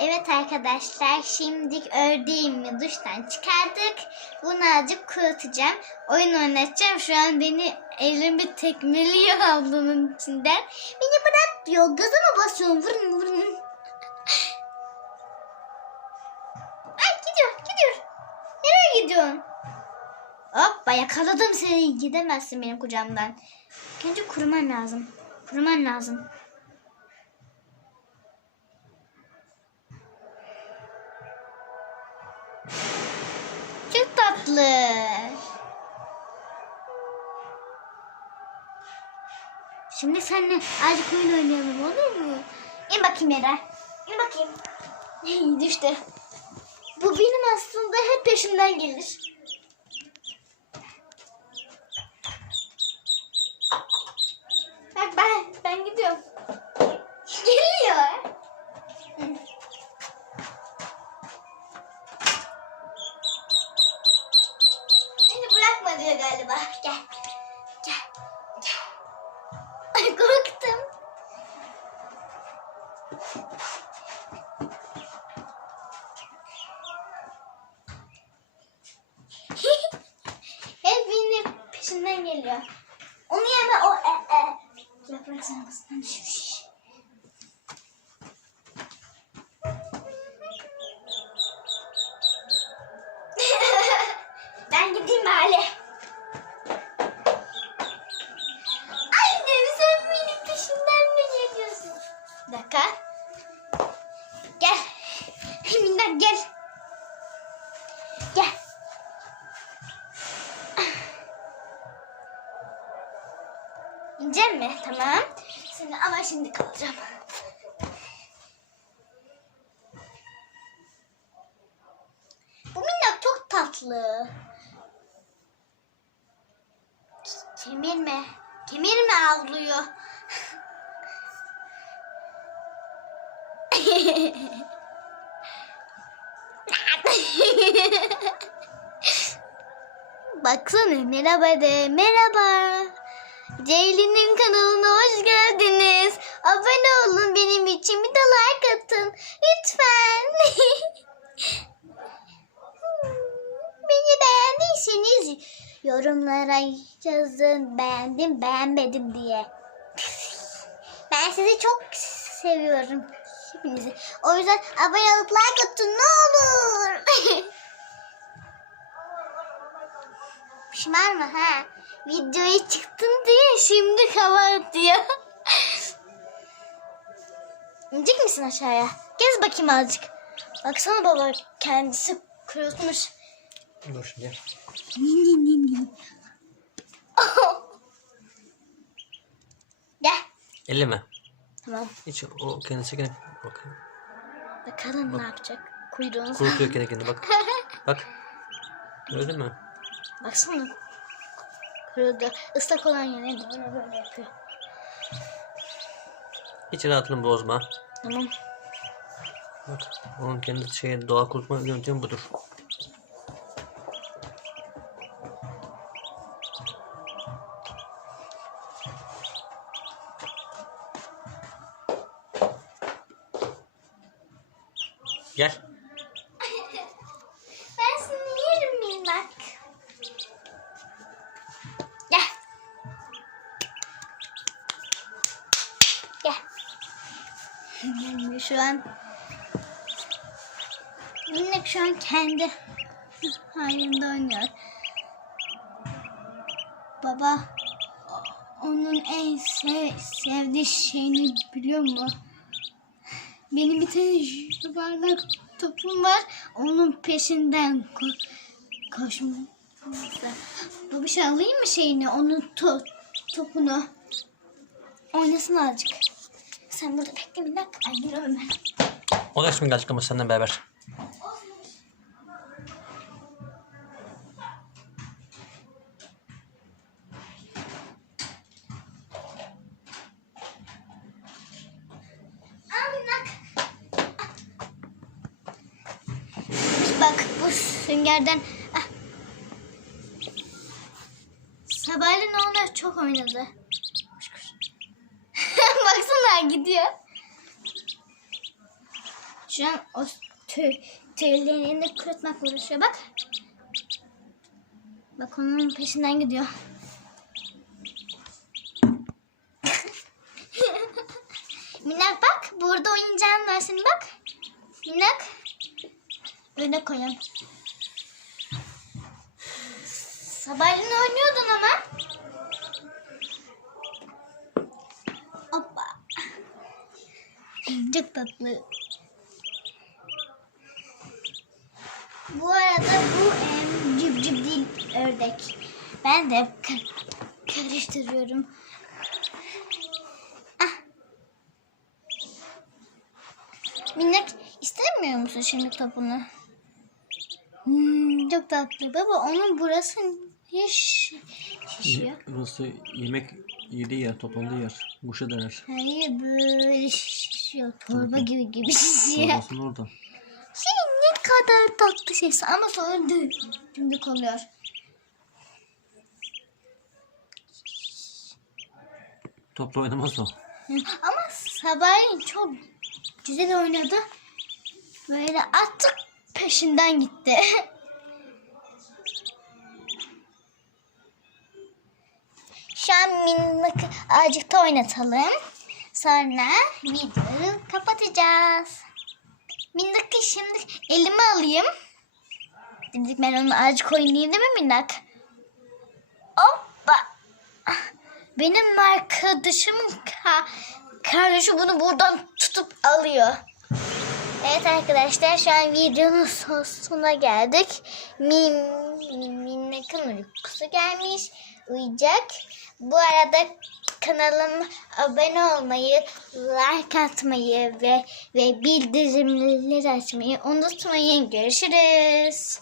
Evet arkadaşlar şimdi ördeğimi duştan çıkardık. Bunu azıcık kurutacağım. Oyun oynatacağım. Şu an beni elimi tekmeliyor ablamın içinden. Beni bırak diyor. Gazıma basıyorum. Vurun vurun. Ay gidiyor gidiyor. Nereye gidiyorsun? Hoppa yakaladım seni. Gidemezsin benim kucağımdan. Önce kuruman lazım. Kuruman lazım. Tatlı. Şimdi seninle azıcık oyun oynayalım olur mu? İn bakayım yere. İn bakayım. Düştü. Bu benim aslında hep peşimden gelir. Bak ben, ben gidiyorum. Geliyor. Bırakma diyor galiba. Gel. Ay korktum. Hep benim peşinden geliyor. Onu yeme o e e. Yaprak sarmasından. Minnak gel. Gel. İneceğim mi? Tamam. Seni ama şimdi kalacağım. Bu minnak çok tatlı. K- Kemirme. Kemirme avlıyor. Baksana merhaba de merhaba. Ceylin'in kanalına hoş geldiniz. Abone olun benim için bir de like atın. Lütfen. Beni beğendiyseniz yorumlara yazın beğendim beğenmedim diye. Ben sizi çok seviyorum. Hepinizi. O yüzden abone olup like atın ne olur. Pişman mı ha? Videoya çıktım diye şimdi kapat diyor. İnecek misin aşağıya? Gez bakayım azıcık. Baksana baba kendisi kurutmuş. Dur şimdi. Gel. Elle mi? Tamam. Hiç o kendisi kendine bak. Bakalım ne yapacak. Kuyruğunu Kurutuyor kendi kendine bak. Bak. Gördün mü? Baksana. Kurudu. Islak olan yerine böyle böyle yapıyor. Hiç rahatını bozma. Tamam. Bak. Onun kendi şey doğa kurutma yöntemi budur. Gel. Ben seni yerim miyim bak. Gel. Gel. Şu an Minnak şu an kendi halinde oynuyor. Baba onun en sev- sevdiği şeyini biliyor mu? Benim bir tane yuvarlak topum var. Onun peşinden ko- koşması. Bu bir şey alayım mı şeyini? Onun to- topunu. Oynasın azıcık. Sen burada bekle bir dakika. Ben geliyorum ben. O da şimdi gelecek ama senden beraber. Süngerden. Ah. Sabahleyin onlar çok oynadı. Baksana gidiyor. Şu an o tüy, tüylerini kurutmakla uğraşıyor. Bak. Bak onun peşinden gidiyor. Minnak bak. Burada oyuncağın var senin bak. Minnak. Öne koyalım. Sabahleyin oynuyordun ama. Hoppa. Çok tatlı. Bu arada bu em, cüp cüp değil ördek. Ben de karıştırıyorum. Ah. Minnak istemiyor musun şimdi topunu? Hmm, çok tatlı. Baba onun burası şi- şişiyor? Burası yemek yediği yer, toplandığı yer. Kuşa denir. Hayır böyle şişiyor. Torba gibi gibi şişiyor. Torbasının orada. Şey ne kadar tatlı ses ama sonra dü- dümdük oluyor. Topla oynamaz o. Hı, Ama sabahleyin çok güzel oynadı. Böyle attık peşinden gitti. Şu an minnak azıcık oynatalım. Sonra videoyu kapatacağız. Minnak'ı şimdi elime alayım. Dedik ben onu azıcık oynayayım değil mi Minnak? Hoppa. Benim arkadaşımın ka kardeşi bunu buradan tutup alıyor. Evet arkadaşlar şu an videonun son- sonuna geldik. Min, Minnak'ın uykusu gelmiş. Uyuyacak. Bu arada kanalıma abone olmayı, like atmayı ve ve bildirimleri açmayı unutmayın. Görüşürüz.